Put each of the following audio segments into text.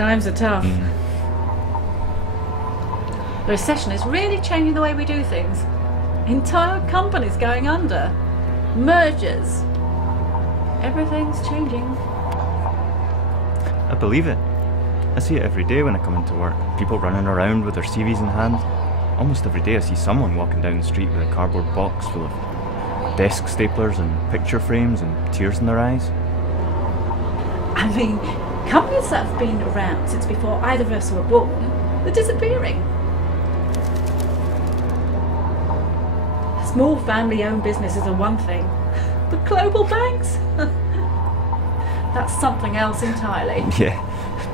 Times are tough. The recession is really changing the way we do things. Entire companies going under. Mergers. Everything's changing. I believe it. I see it every day when I come into work. People running around with their CVs in hand. Almost every day I see someone walking down the street with a cardboard box full of desk staplers and picture frames and tears in their eyes. I mean, companies that have been around since before either of us were born, they're disappearing. Small family-owned businesses are one thing, but global banks? That's something else entirely. Yeah,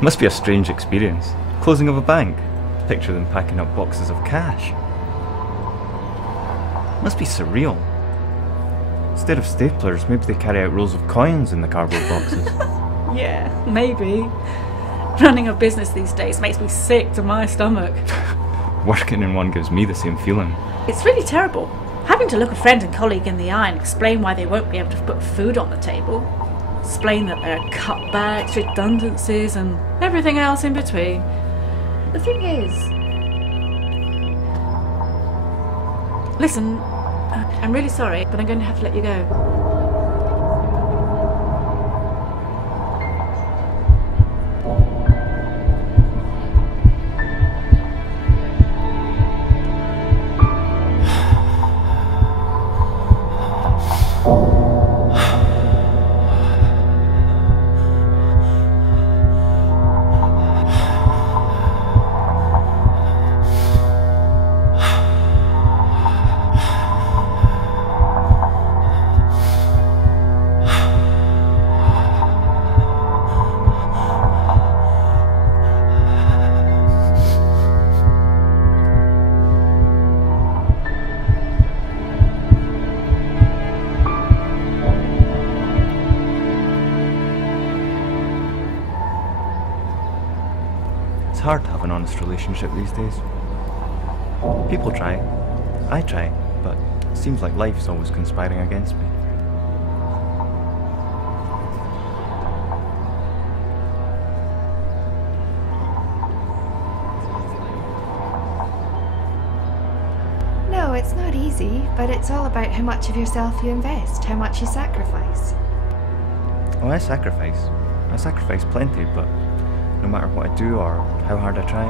must be a strange experience. Closing of a bank. Picture them packing up boxes of cash. Must be surreal. Instead of staplers, maybe they carry out rolls of coins in the cardboard boxes. Yeah, maybe. Running a business these days makes me sick to my stomach. Working in one gives me the same feeling. It's really terrible. Having to look a friend and colleague in the eye and explain why they won't be able to put food on the table. Explain that there are cutbacks, redundancies and everything else in between. The thing is... Listen, I'm really sorry, but I'm going to have to let you go. It's hard to have an honest relationship these days. People try. I try, but it seems like life's always conspiring against me. No, it's not easy, but it's all about how much of yourself you invest, how much you sacrifice. Oh, I sacrifice. I sacrifice plenty, but no matter what I do or how hard I try.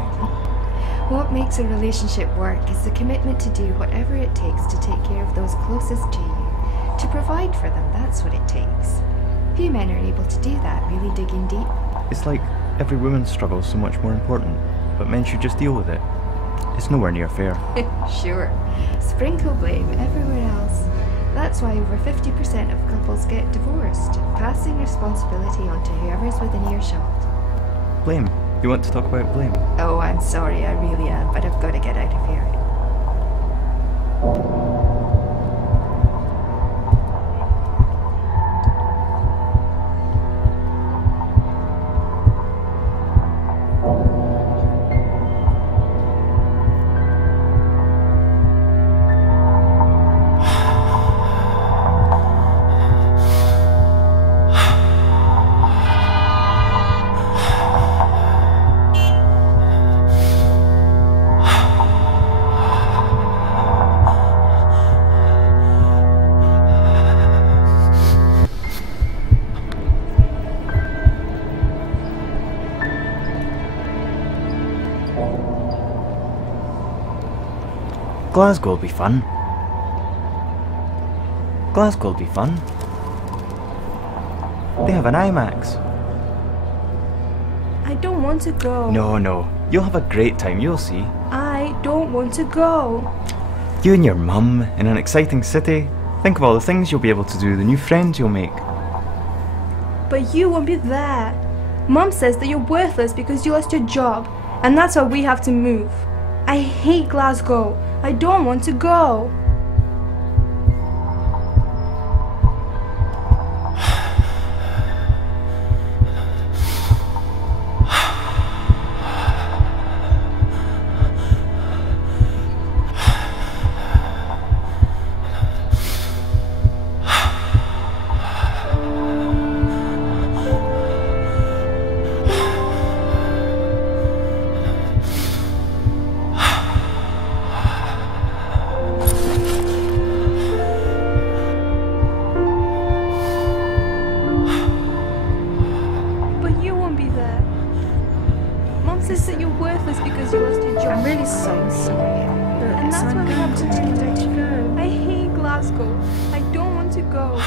What makes a relationship work is the commitment to do whatever it takes to take care of those closest to you. To provide for them, that's what it takes. Few men are able to do that, really digging deep. It's like every woman's struggle is so much more important, but men should just deal with it. It's nowhere near fair. Sure. Sprinkle blame everywhere else. That's why over 50% of couples get divorced, passing responsibility on to whoever's within earshot. Blame. You want to talk about blame? Oh, I'm sorry, I really am, but I've got to get out of here. Glasgow will be fun. Glasgow will be fun. They have an IMAX. I don't want to go. No. You'll have a great time, you'll see. I don't want to go. You and your mum in an exciting city. Think of all the things you'll be able to do, the new friends you'll make. But you won't be there. Mum says that you're worthless because you lost your job, and that's why we have to move. I hate Glasgow. I don't want to go. She's so sorry. But And that's I'm why we going have to to let you go. I hate Glasgow. I don't want to go.